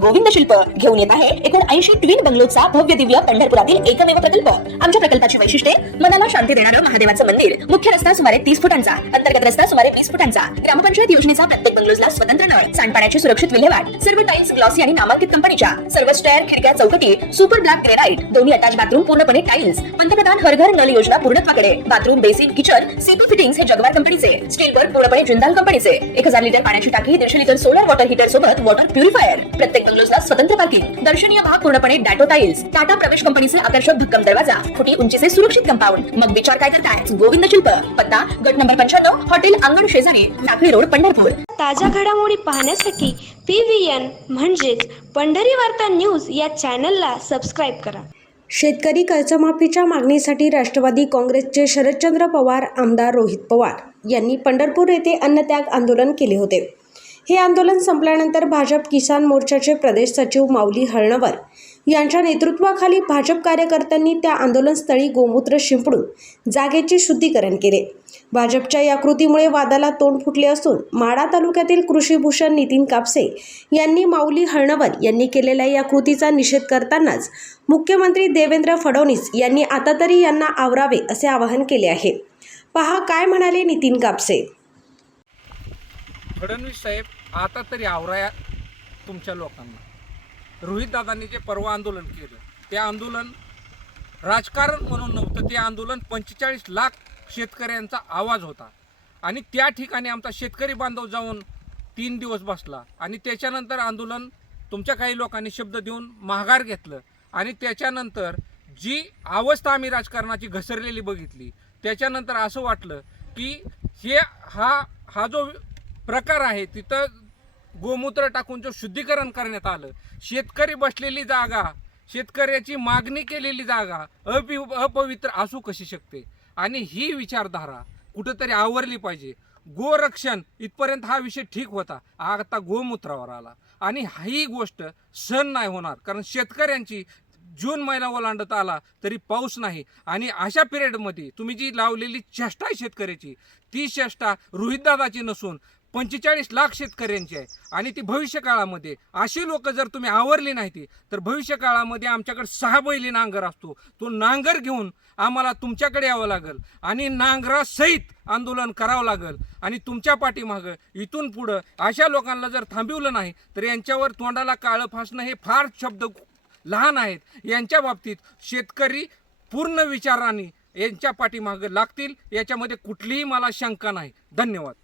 गोविंद शिल्प घेऊन येत आहे 79 ट्विन बंगलोचा भव्य दिव्य पंढरपुरातील एकमेव प्रकल्प। आमच्या प्रकल्पाची वैशिष्ट्ये मनाला शांती देणारं महादेवाचं मंदिर, मुख्य रस्ता सुमारे 30 फुटांचा, अंतर्गत रस्ता सुमारे 20 फुटांचा, ग्रामपंचायत योजनेचा प्रत्येक बंगलोजला स्वतंत्र नळ, सांडपाण्याची सुरक्षित विल्हेवाट, सर्व टाइल्स ग्लॉसी आणि नामांकित कंपनीच्या, सर्व स्टेअर, खिडक्या, चौकटी सुपर ब्लॅक ग्रेनाइट, दोन्ही अटॅच बाथरूम पूर्णपणे टाइल्स, पंतप्रधान हर घर नल योजना पूर्णत्वाकडे, bathroom, basin, kitchen, CP fittings हे जगवार कंपनीचे, स्टील वर्क पूर्णपणे जिंदाल कंपनीचे, 1000 लिटर पाण्याची टाकी, 150 लिटर सोलर वॉटर हीटर सोबत वॉटर प्युरिफायर, प्रत्येक बंगलोजला स्वतंत्र पार्किंग, दर्शनीय भाग पूर्णपणे डॅटो टाइल्स, टाटा प्रवेश कंपनीचे आकर्षक भक्कम दरवाजा, फुटी उंचीचे सुरक्षित कंपाऊंड। मग विचार काय करताय? गोविंद शिल्प, पत्ता गट नंबर 95, हॉटेल अंगण शेजारी, टाकळी रोड, पंढरपूर। ताज्या घडामोडी पाहण्यासाठी PVN म्हणजेच पंढरी वार्ता न्यूज या चॅनलला सबस्क्राईब करा। शेतकरी कर्जमाफीच्या मागणीसाठी राष्ट्रवादी काँग्रेसचे शरदचंद्र पवार, आमदार रोहित पवार यांनी पंढरपूर येथे अन्नत्याग आंदोलन केले होते। हे आंदोलन संपल्यानंतर भाजप किसान मोर्चाचे प्रदेश सचिव माऊली हळणवर यांच्या नेतृत्वाखाली भाजप कार्यकर्त्यांनी त्या आंदोलनस्थळी गोमूत्र शिंपडून जागेचे शुद्धीकरण केले। भाजपच्या या कृतीमुळे वादाला तोंड फुटले असून माढा तालुक्यातील कृषीभूषण नितीन कापसे यांनी माऊली हळणवर यांनी केलेल्या या कृतीचा निषेध करतानाच मुख्यमंत्री देवेंद्र फडणवीस यांनी आता तरी यांना आवरावे असे आवाहन केले आहे। पहा काय म्हणाले नितीन कापसे। फडणवीस साहेब, आता तरी आवराया तुमच्या लोकांना। रोहित दादांनी जे परवा आंदोलन केलं, ते आंदोलन राजकारण म्हणून नव्हतं, ते आंदोलन 45 लाख शेतकऱ्यांचा आवाज होता। आणि त्या ठिकाणी आमचा शेतकरी बांधव जाऊन 3 दिवस बसला आणि त्याच्यानंतर आंदोलन तुमच्या काही लोकांनी शब्द देऊन माघार घेतलं आणि त्याच्यानंतर जी अवस्था आम्ही राजकारणाची घसरलेली बघितली, त्याच्यानंतर असं वाटलं की हा जो प्रकार आहे तिथं गोमूत्र टाकून जो शुद्धीकरण करण्यात आलं, शेतकरी बसलेली जागा, शेतकऱ्याची मागणी केलेली जागा अपवित्र असू कशी शकते? आणि ही विचारधारा कुठंतरी आवरली पाहिजे। गोरक्षण इथपर्यंत हा विषय ठीक होता, आता गोमूत्रावर आला आणि ही गोष्ट सहन नाही होणार, कारण शेतकऱ्यांची जून महिना ओलांडत आला तरी पाऊस नाही आणि अशा पिरियडमध्ये तुम्ही जी लावलेली चेष्टा आहे शेतकऱ्याची, ती चेष्टा रोहितदादाची नसून 45 लाख शेतकऱ्यांची आहे। आणि ती भविष्य काळामध्ये अशी लोक जर तुम्ही आवरली नाही तर भविष्य काळामध्ये आमच्याकडे 6 बैली नांगर असतो, तो नांगर घेऊन आम्हाला तुमच्याकडे यावं लागेल आणि नांगरासहित आंदोलन करावं लागेल। आणि तुमच्या पाठीमागं इथून पुढं अशा लोकांना जर थांबवलं नाही तर यांच्यावर तोंडाला काळं फासणं हे फार शब्द लहान आहेत। यांच्या बाबतीत शेतकरी पूर्ण विचाराने यांच्या पाठीमागं लागतील, याच्यामध्ये कुठलीही मला शंका नाही। धन्यवाद।